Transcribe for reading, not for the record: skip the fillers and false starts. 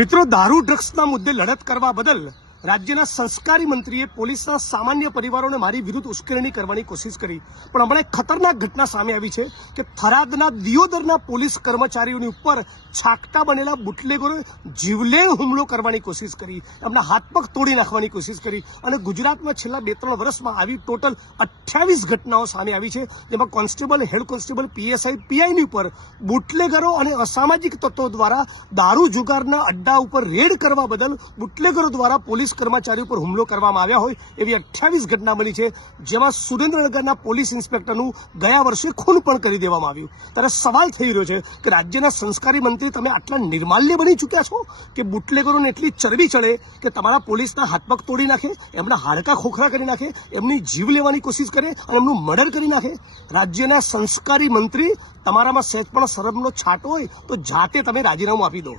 મિત્રો, દારૂ ડ્રગ્સના મુદ્દે લડત કરવા બદલ રાજ્યના સંસ્કારી મંત્રીએ પોલીસના સામાન્ય પરિવારોને મારી વિરુદ્ધ ઉશ્કેરણી કરવાની કોશિશ કરી, પણ હમણાં એક ખતરનાક ઘટના સામે આવી છે કે થરાદના દિયોદરના પોલીસ કર્મચારીઓની ઉપર છાકટા બનેલા બુટલેગરોએ જીવલેણ હુમલો કરવાની કોશિશ કરી, એમના હાથ પગ તોડી નાખવાની કોશિશ કરી અને ગુજરાતમાં છેલ્લા 2-3 વર્ષમાં આવી ટોટલ 28 ઘટનાઓ સામે આવી છે, જેમાં કોન્સ્ટેબલ, હેડ કોન્સ્ટેબલ, પીએસઆઈ, પીઆઈની ઉપર બુટલેગરો અને અસામાજિક તત્વો દ્વારા દારૂ જુગારના અડ્ડા ઉપર રેડ કરવા બદલ બુટલેગરો દ્વારા પોલીસ કર્મચારીઓ પર હુમલો કરવામાં આવ્યા હોય એવી 28 ઘટના બની છે, જેમાં સુરેન્દ્રનગરના પોલીસ ઇન્સ્પેક્ટરનું ગયા વર્ષે ખૂન પણ કરી દેવામાં આવ્યું। ત્યારે સવાલ થઈ રહ્યો છે કે રાજ્યના સંસ્કારી મંત્રી, તમે આટલા નિર્માલ્ય બની ચૂક્યા છો કે બુટલેગરોને એટલી ચરબી ચડે કે તમારા પોલીસના હાથ પગ તોડી નાખે, એમના હાડકા ખોખરા કરી નાખે, એમની જીવ લેવાની કોશિશ કરે અને એમનું મર્ડર કરી નાખે। રાજ્યના સંસ્કારી મંત્રી, તમારામાં સહેજ પણ શરમનો છાંટો હોય તો જાતે તમે રાજીનામું આપી દો।